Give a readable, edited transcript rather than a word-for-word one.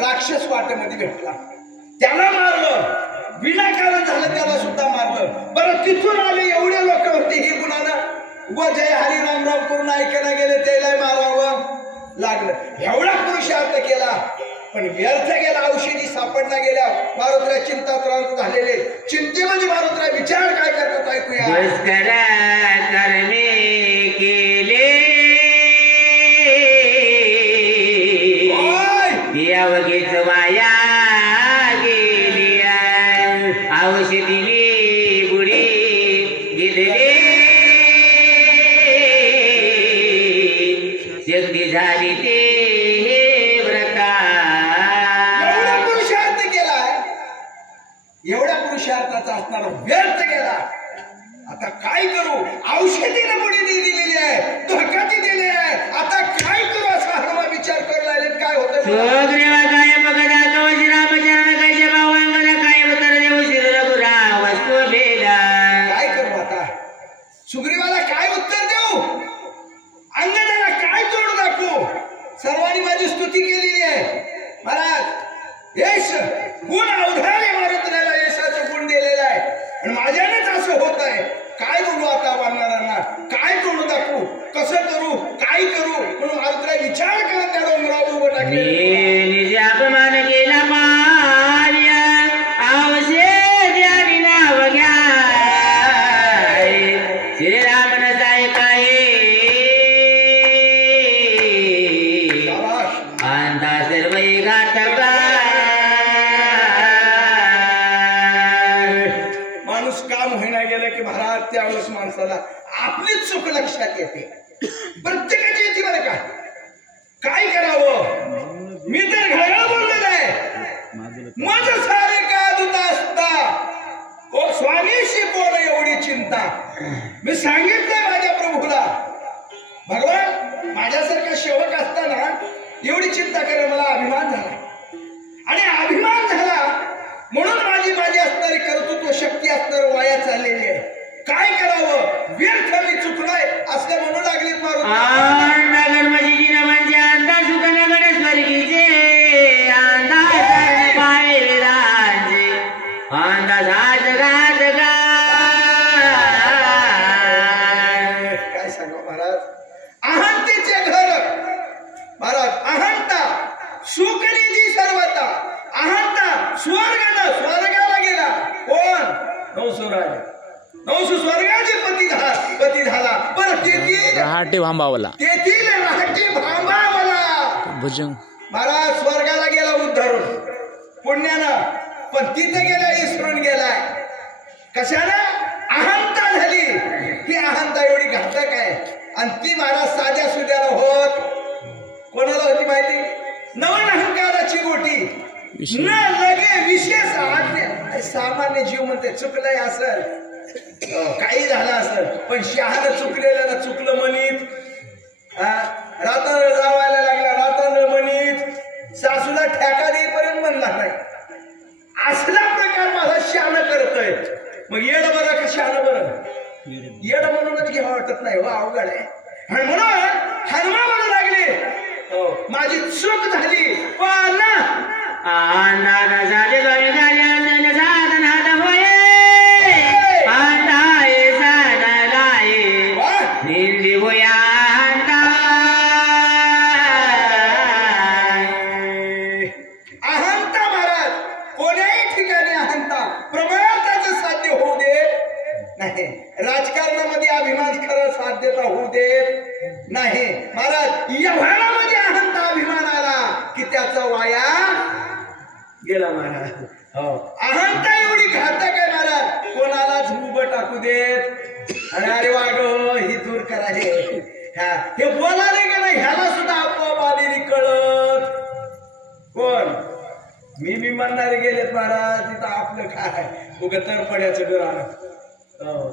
राक्षस वाटेमध्ये भेटला, त्याला मारलं, विनाकारण झालं त्याला सुद्धा मारलं. बरं तिथून आले एवढे लोक होते, ही गुणानं व जय हरी राम राम करून ऐकायला गेले, त्याला मारावं लागलं. एवढा पुरुषार्थ केला पण व्यर्थ गेला. औषधी सापडला गेल्या मारुतीला चिंताक्रांत झालेले. चिंतेमध्ये मारुतीला विचार काय करतात ऐकूया. अवघीच वाया गेली, औषधीने बुडी गिरली, शक्ती झाली ते एवढा पुरुषार्थ केला, एवढा पुरुषार्थाचा असणारा व्यर्थ गेला. आता काय करू, औषधीने बुडी दिलेली आहे, धोकाती दिली आहे, आता काय करू असा हनुमान विचार करू लागले. काय होतं सुग्रीवाला काय उत्तर देऊ, अंगदाला काय तोड दाखवू. सर्वांनी माझी स्तुती केलेली आहे. महाराज यश गुण अवधाने मारुतीला यशाचं गुण दिलेलं आहे आणि माझ्यानेच असं होत आहे. काय बोलू आता वानरांना, काय तोड दाखवू, कसं करू, काय करू. म्हणून मारुतीला विचार करत त्या डोंगरावर उभं टाकले. अपमान केला पार्या आवशे आणि नाव घ्या, श्रीराम नसाय काय अंधा सर्व घातक. माणूस काम होईना गेलं की महाराज त्यावेळेस माणसाला आपलीच चूक लक्षात येते. प्रत्येकाची येते बरं का. काय करावं, मी तर घड्याळ बोललेलं आहे, माझं सारे का दूत असता ओ स्वामीशी बोल एवढी चिंता. मी सांगितलंय माझ्या प्रभूला, भगवान माझ्यासारखा सेवक असताना एवढी चिंता करे, मला अभिमान झाला आणि अभिमान झाला म्हणून माझी असणारी कर्तृत्व शक्ती असणारी वाया चाललेली आहे. काय करावं, व्यर्थ मी चुकलोय असं म्हणू लागले मारुती. काय सांगा महाराज, अहंतेचे घर महाराज, अहंता सुखनिधी सर्वता, अहंता स्वर्गाला गेला. कोण, नवसुराज, नवसु स्वर्गाचे पती झाला. बरं तेथील रहाटे भांबावला, तेथील रहाटे भांबावला भुजंग महाराज स्वर्गाला गेला उद्धरून पुण्यानं, पण तिथे गेला इसरून गेलाय. कशानं, अहंता झाली. ही अहंता एवढी घातक आहे आणि ती महाराज साध्या सुद्याला होत. कोणाला होती माहिती, नवन अहंकाराची गोटी न लगे विशेष आज्ञा. सामान्य जीव म्हणते चुकलंय असल, काही झालं असल, पण शहानं चुकलेल्याला चुकलं म्हणीत, रात्र जावायला लागला रात्र म्हणीत, सासूला ठेका देईपर्यंत म्हणला नाही. असला प्रकार माझा शहाणं करतोय. मग येड बरं का शहाणं बरं, येड म्हणूनच घ्यावं वाटत नाही, हो अवघड आहे. आणि म्हणून हनुमान म्हणू लागले माझी चूक झाली पण झाले राजकारणामध्ये अभिमान खरं साध्यता होऊ देत नाही महाराज. व्यवहारामध्ये अहंता अभिमान आला की त्याचा वाया गेला महाराज. अहंता एवढी घातक आहे महाराज, कोणालाच उभं टाकू देत. आणि अरे वाग ही दूर करा, हे बोलाले का नाही ह्याला सुद्धा आपोआप आलेली कळत. कोण, मी म्हणणारे गेलेत महाराज तिथं आपलं काय उगा तर पड्याचं घर आलं